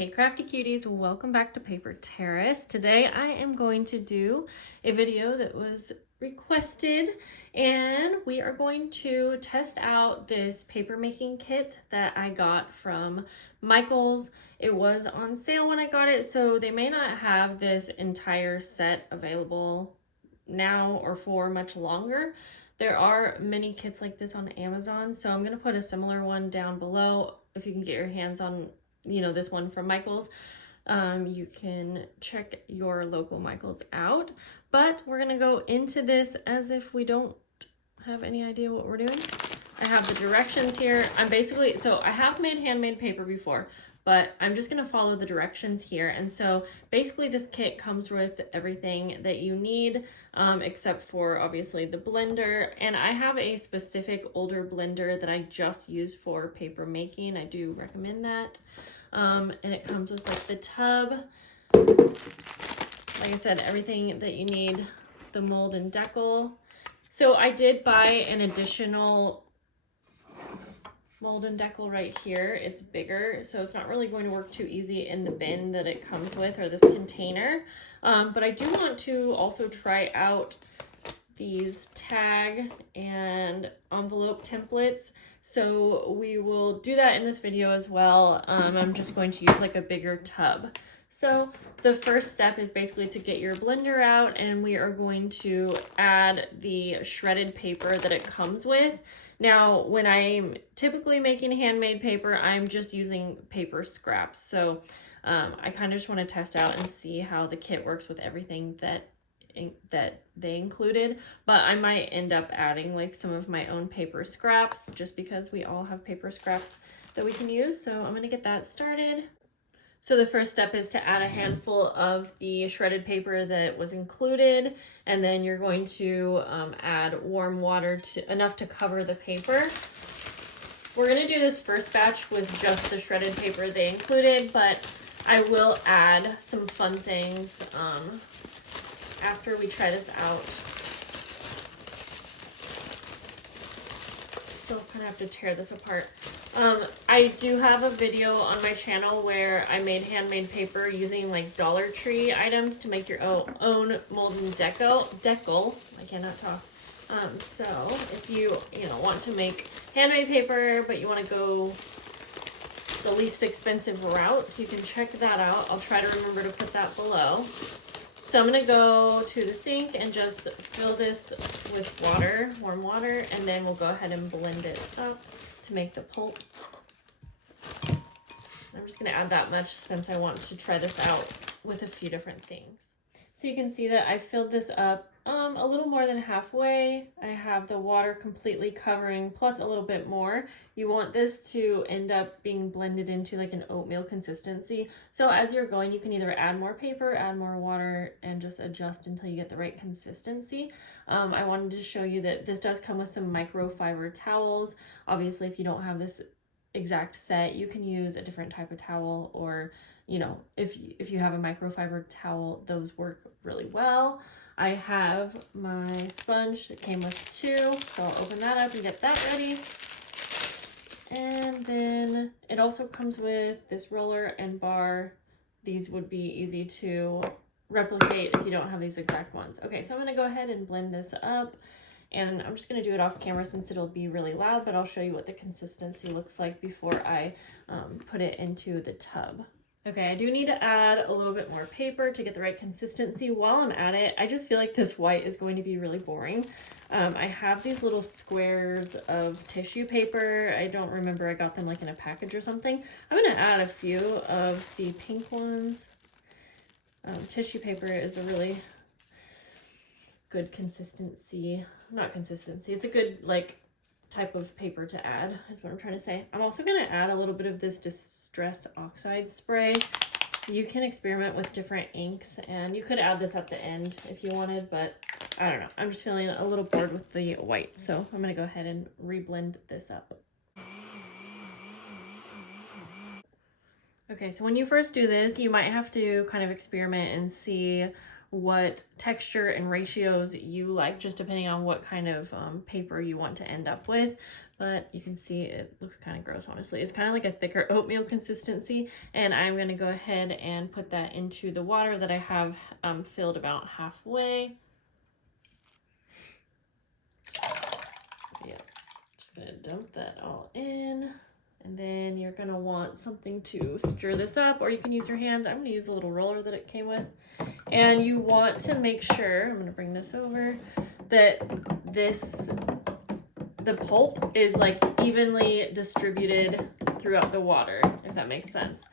Hey crafty cuties, welcome back to Paper Terrace. Today I am going to do a video that was requested, and we are going to test out this paper making kit that I got from Michael's. It was on sale when I got it, so they may not have this entire set available now or for much longer. There are many kits like this on Amazon, so I'm going to put a similar one down below. If you can get your hands on this one from Michael's, you can check your local Michael's out. But we're gonna go into this as if we don't have any idea what we're doing. I have the directions here. I have made handmade paper before, but I'm just gonna follow the directions here. And so basically this kit comes with everything that you need, except for obviously the blender. And I have a specific older blender that I just use for paper making. I do recommend that. And it comes with like the tub. Like I said, everything that you need, the mold and decal. So I did buy an additional mold and decal right here. It's bigger, so it's not really going to work too easy in the bin that it comes with, or this container. But I do want to also try out these tag and envelope templates, so we will do that in this video as well. I'm just going to use like a bigger tub. So the first step is basically to get your blender out, and we are going to add the shredded paper that it comes with. Now, when I'm typically making handmade paper, I'm just using paper scraps. So I kind of just want to test out and see how the kit works with everything that they included, but I might end up adding like some of my own paper scraps just because we all have paper scraps that we can use. So I'm going to get that started. So the first step is to add a handful of the shredded paper that was included, and then you're going to add warm water enough to cover the paper. We're going to do this first batch with just the shredded paper they included, but I will add some fun things after we try this out. Still kind of have to tear this apart. I do have a video on my channel where I made handmade paper using like Dollar Tree items to make your own mold and decal. I cannot talk. So if you want to make handmade paper, but you want to go the least expensive route, you can check that out. I'll try to remember to put that below. So I'm going to go to the sink and just fill this with water, warm water, and then we'll go ahead and blend it up to make the pulp. I'm just going to add that much since I want to try this out with a few different things. So you can see that I filled this up a little more than halfway. I have the water completely covering plus a little bit more. You want this to end up being blended into like an oatmeal consistency. So as you're going, you can either add more paper, add more water, and just adjust until you get the right consistency. I wanted to show you that this does come with some microfiber towels. Obviously, if you don't have this exact set, you can use a different type of towel, or if you have a microfiber towel, those work really well. I have my sponge that came with 2, so I'll open that up and get that ready. And then it also comes with this roller and bar. These would be easy to replicate if you don't have these exact ones. Okay, so I'm going to go ahead and blend this up, and I'm just going to do it off camera since it'll be really loud, but I'll show you what the consistency looks like before I put it into the tub. Okay, I do need to add a little bit more paper to get the right consistency. While I'm at it, I just feel like this white is going to be really boring. I have these little squares of tissue paper. I don't remember, I got them like in a package or something. I'm going to add a few of the pink ones. Tissue paper is a really good consistency. Not consistency, it's a good like type of paper to add, is what I'm trying to say. I'm also going to add a little bit of this Distress Oxide spray. You can experiment with different inks, and you could add this at the end if you wanted, but I don't know. I'm just feeling a little bored with the white, so I'm going to go ahead and reblend this up. Okay, so when you first do this, you might have to kind of experiment and see what texture and ratios you like, just depending on what kind of paper you want to end up with. but you can see it looks kind of gross, honestly. It's kind of like a thicker oatmeal consistency, and I'm going to go ahead and put that into the water that I have filled about halfway. Yeah, just going to dump that all in, and then you're going to want something to stir this up, or you can use your hands. I'm going to use a little roller that it came with, and you want to make sure, I'm going to bring this over, that the pulp is like evenly distributed throughout the water, if that makes sense.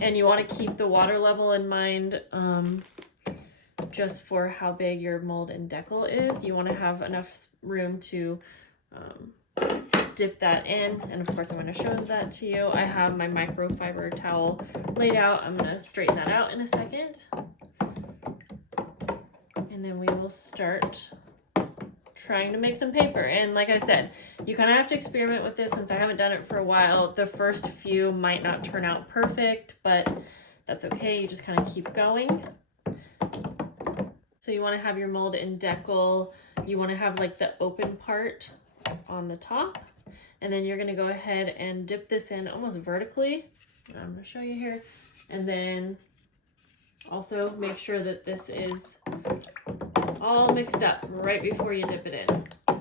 And you want to keep the water level in mind just for how big your mold and decal is. You want to have enough room to dip that in, and of course I'm going to show that to you. I have my microfiber towel laid out. I'm going to straighten that out in a second, and then we will start trying to make some paper. And like I said, you kind of have to experiment with this since I haven't done it for a while. The first few might not turn out perfect, but that's okay. You just kind of keep going. So you want to have your mold and decal. You want to have like the open part on the top, and then you're going to go ahead and dip this in almost vertically. I'm going to show you here, and then also make sure that this is all mixed up right before you dip it in.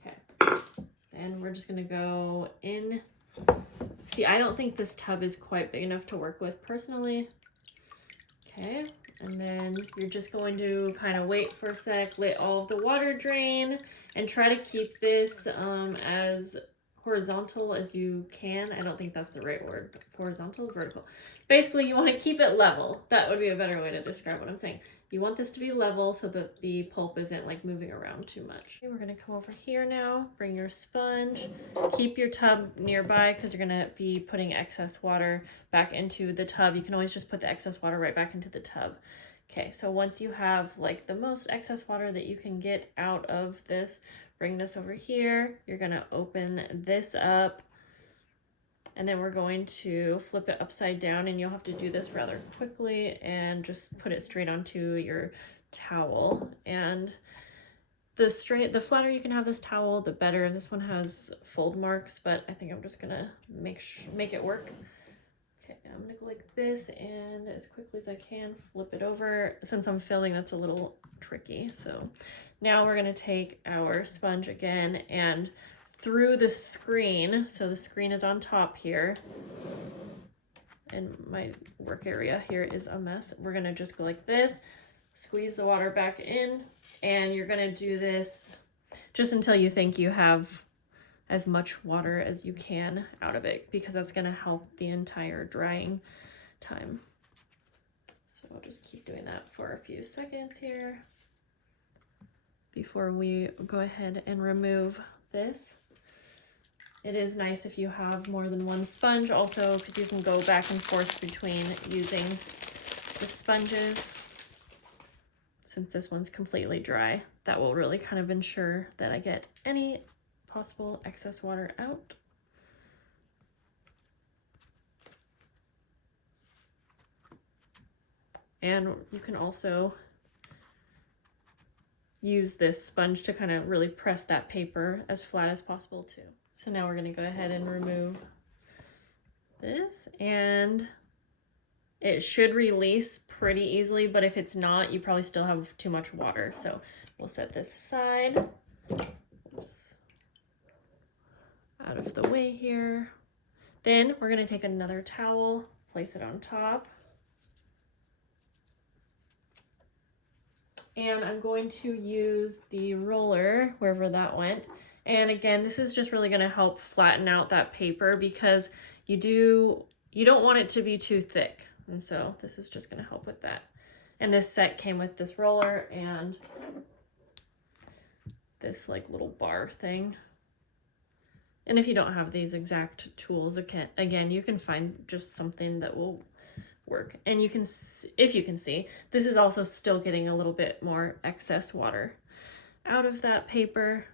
Okay, and we're just gonna go in. See, I don't think this tub is quite big enough to work with personally. Okay, and then you're just going to kind of wait for a sec, let all of the water drain, and try to keep this as horizontal as you can. I don't think that's the right word. Horizontal, vertical. Basically, you want to keep it level. That would be a better way to describe what I'm saying. You want this to be level so that the pulp isn't like moving around too much. Okay, we're going to come over here now. Bring your sponge. Keep your tub nearby because you're going to be putting excess water back into the tub. You can always just put the excess water right back into the tub. Okay, so once you have like the most excess water that you can get out of this, bring this over here. You're going to open this up, and then we're going to flip it upside down, and you'll have to do this rather quickly and just put it straight onto your towel. And the flatter you can have this towel, the better. This one has fold marks, but I think I'm just gonna make it work. Okay, I'm gonna go like this, and as quickly as I can, flip it over. Since I'm filling, that's a little tricky. So now we're gonna take our sponge again, and through the screen, so the screen is on top here, and my work area here is a mess. We're gonna just go like this, squeeze the water back in, and you're gonna do this just until you think you have as much water as you can out of it, because that's gonna help the entire drying time. So I'll just keep doing that for a few seconds here before we go ahead and remove this. It is nice if you have more than one sponge also, because you can go back and forth between using the sponges. Since this one's completely dry, that will really kind of ensure that I get any possible excess water out. And you can also use this sponge to kind of really press that paper as flat as possible too. So now we're going to go ahead and remove this, and it should release pretty easily, but if it's not, you probably still have too much water. So we'll set this aside. Oops. Out of the way here. Then we're going to take another towel, place it on top. And I'm going to use the roller wherever that went. And again, this is just really going to help flatten out that paper, because you don't want it to be too thick. And so this is just going to help with that. And this set came with this roller and this like little bar thing. And if you don't have these exact tools, again, you can find just something that will work. And you can, if you can see, this is also still getting a little bit more excess water out of that paper.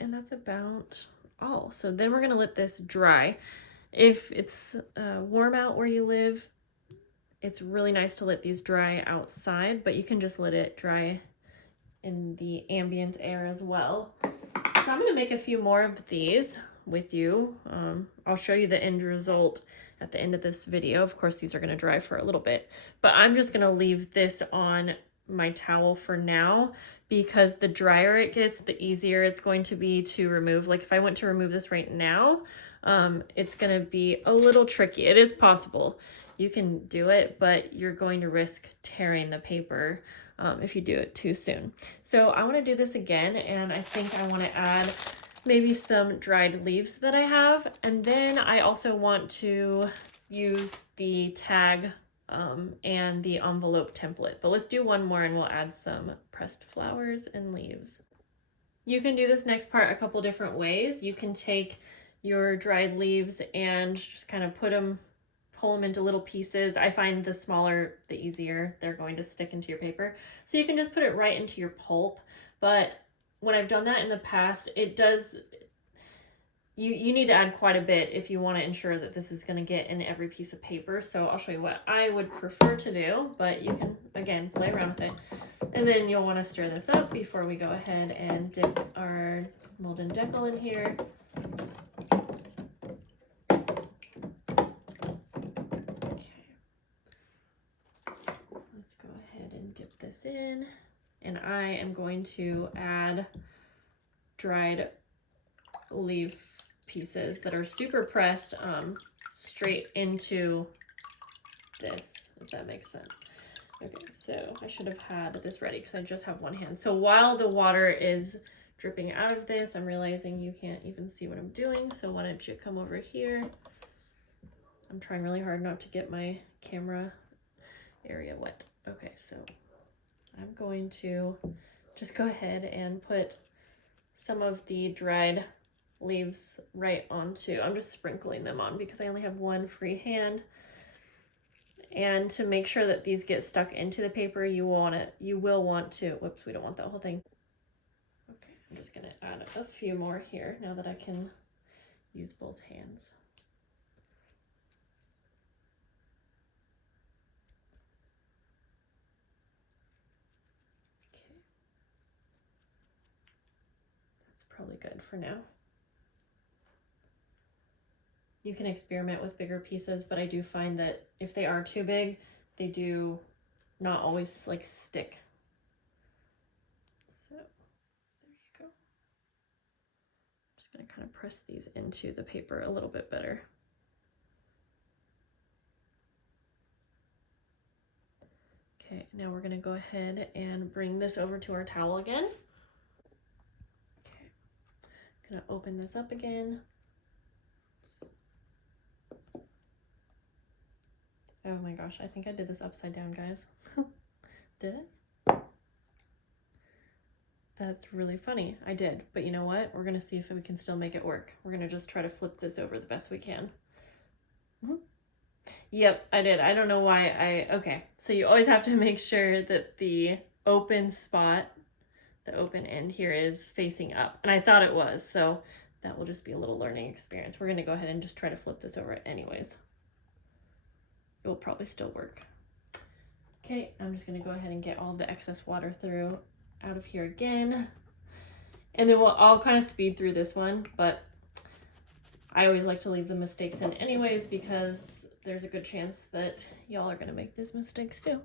And that's about all. So then we're gonna let this dry. If it's warm out where you live, it's really nice to let these dry outside, but you can just let it dry in the ambient air as well. So I'm gonna make a few more of these with you. I'll show you the end result at the end of this video. Of course, these are gonna dry for a little bit, but I'm just gonna leave this on my towel for now because the drier it gets, the easier it's going to be to remove. Like if I went to remove this right now, it's gonna be a little tricky. It is possible. You can do it, but you're going to risk tearing the paper if you do it too soon. So I want to do this again, and I think I want to add maybe some dried leaves that I have, and then I also want to use the tag and the envelope template. But let's do one more and we'll add some pressed flowers and leaves. You can do this next part a couple different ways. You can take your dried leaves and just kind of pull them into little pieces. I find the smaller, the easier they're going to stick into your paper. So you can just put it right into your pulp. But when I've done that in the past, it does, you need to add quite a bit if you want to ensure that this is going to get in every piece of paper. So I'll show you what I would prefer to do, but you can, again, play around with it. And then you'll want to stir this up before we go ahead and dip our Molden Deckle in here. Dip this in, and I am going to add dried leaf pieces that are super pressed straight into this, if that makes sense. Okay, so I should have had this ready because I just have one hand. So while the water is dripping out of this, I'm realizing you can't even see what I'm doing, so why don't you come over here. I'm trying really hard not to get my camera area wet. Okay, so I'm going to just go ahead and put some of the dried leaves right onto, I'm just sprinkling them on because I only have one free hand. And to make sure that these get stuck into the paper, you will want to, whoops, we don't want that whole thing. Okay, I'm just gonna add a few more here now that I can use both hands. Probably good for now. You can experiment with bigger pieces, but I do find that if they are too big, they do not always like stick. So there you go. I'm just going to kind of press these into the paper a little bit better. Okay, now we're going to go ahead and bring this over to our towel again. Gonna open this up again. Oh my gosh, I think I did this upside down, guys. Did I? That's really funny. I did, but you know what? We're gonna see if we can still make it work. We're gonna just try to flip this over the best we can. Yep, I did. I don't know why okay. So you always have to make sure that the open spot, the open end here is facing up, and I thought it was, so that will just be a little learning experience. We're going to go ahead and just try to flip this over anyways. It will probably still work. Okay, I'm just going to go ahead and get all the excess water out of here again, and then I'll kind of speed through this one, but I always like to leave the mistakes in anyways because there's a good chance that y'all are going to make these mistakes too.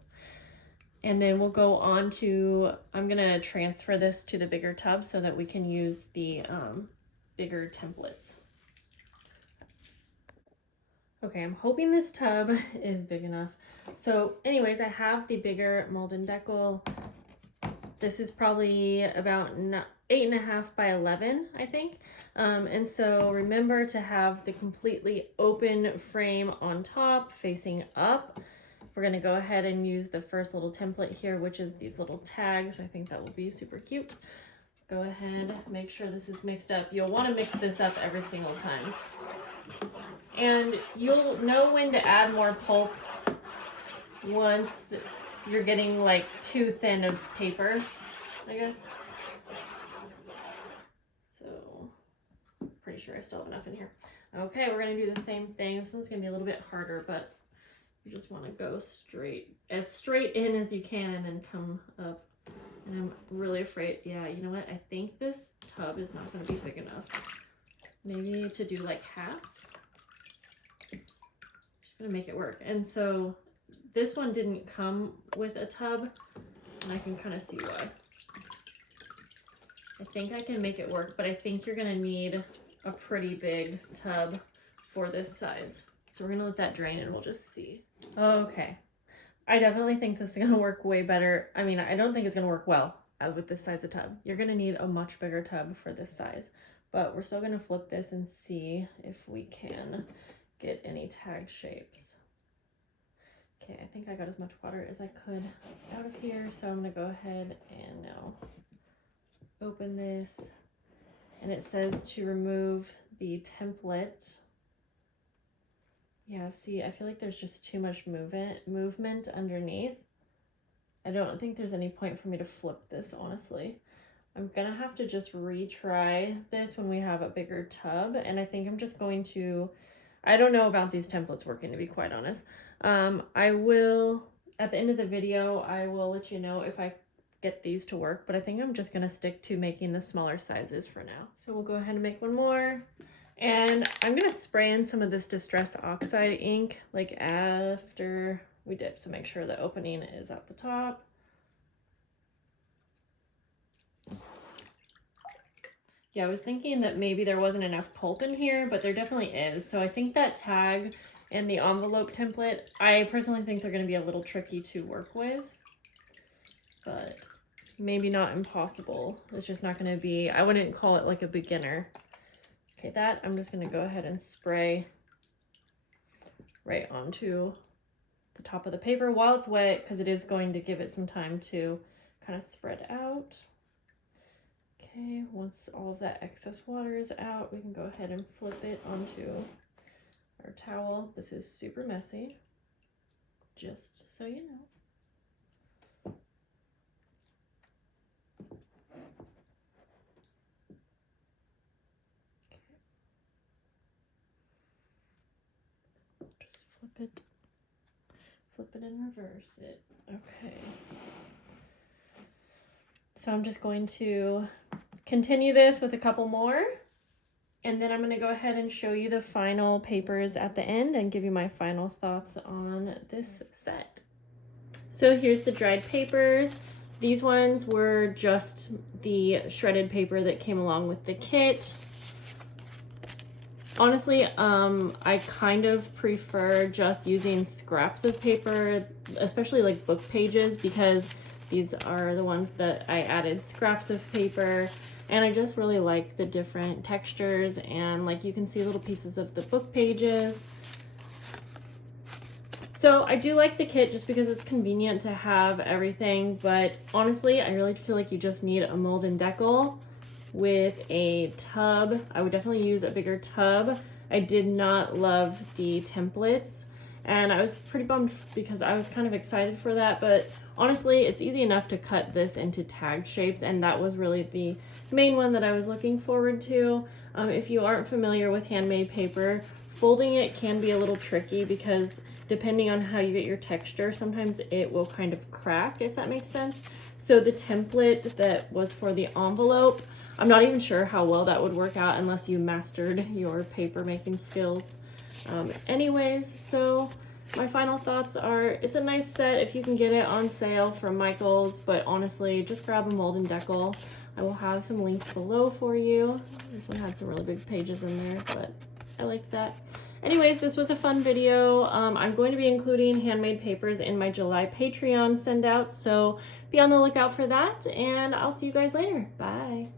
And then we'll go on to, I'm gonna transfer this to the bigger tub so that we can use the bigger templates. Okay, I'm hoping this tub is big enough. So anyways, I have the bigger Molden Deckle. This is probably about 8.5 by 11, I think. And so remember to have the completely open frame on top facing up. We're going to go ahead and use the first little template here, which is these little tags. I think that will be super cute. Go ahead, make sure this is mixed up. You'll want to mix this up every single time. And you'll know when to add more pulp once you're getting like too thin of paper, I guess. So, pretty sure I still have enough in here. Okay, we're going to do the same thing. This one's going to be a little bit harder, but you just want to go as straight in as you can and then come up And I'm really afraid, yeah, you know what? I think this tub is not going to be big enough. Maybe to do like half. Just going to make it work. And so this one didn't come with a tub, and I can kind of see why. I think I can make it work, but I think you're going to need a pretty big tub for this size. So we're going to let that drain and we'll just see. Okay. I definitely think this is going to work way better. I mean, I don't think it's going to work well with this size of tub. You're going to need a much bigger tub for this size. But we're still going to flip this and see if we can get any tag shapes. Okay, I think I got as much water as I could out of here. So I'm going to go ahead and now open this. And it says to remove the template. Yeah, see, I feel like there's just too much movement underneath. I don't think there's any point for me to flip this, honestly. I'm gonna have to just retry this when we have a bigger tub, and I think I'm just going to, I don't know about these templates working, to be quite honest. I will, at the end of the video, I will let you know if I get these to work, but I think I'm just gonna stick to making the smaller sizes for now. So we'll go ahead and make one more. And I'm gonna spray in some of this Distress Oxide ink like after we dip, so make sure the opening is at the top. Yeah, I was thinking that maybe there wasn't enough pulp in here, but there definitely is. So I think that tag and the envelope template, I personally think they're gonna be a little tricky to work with, but maybe not impossible. It's just not gonna be, I wouldn't call it like a beginner. Okay, that I'm just gonna go ahead and spray right onto the top of the paper while it's wet, because it is going to give it some time to kind of spread out. Okay, once all of that excess water is out, we can go ahead and flip it onto our towel. This is super messy, just so you know. Flip it and reverse it. Okay. So I'm just going to continue this with a couple more, and then I'm going to go ahead and show you the final papers at the end and give you my final thoughts on this set. So here's the dried papers. These ones were just the shredded paper that came along with the kit. Honestly, I kind of prefer just using scraps of paper, especially like book pages, because these are the ones that I added scraps of paper, and I just really like the different textures, and like you can see little pieces of the book pages. So I do like the kit just because it's convenient to have everything, but honestly, I really feel like you just need a mold and decal with a tub. I would definitely use a bigger tub. I did not love the templates, and I was pretty bummed because I was kind of excited for that, but honestly, it's easy enough to cut this into tag shapes, and that was really the main one that I was looking forward to. If you aren't familiar with handmade paper, folding it can be a little tricky because depending on how you get your texture, sometimes it will kind of crack, if that makes sense. So the template that was for the envelope, I'm not even sure how well that would work out unless you mastered your paper making skills. Anyways, so my final thoughts are, it's a nice set if you can get it on sale from Michael's, but honestly, just grab a mold and decal. I will have some links below for you. This one had some really big pages in there, but I like that. Anyways, this was a fun video. I'm going to be including handmade papers in my July Patreon send out, so be on the lookout for that, and I'll see you guys later. Bye.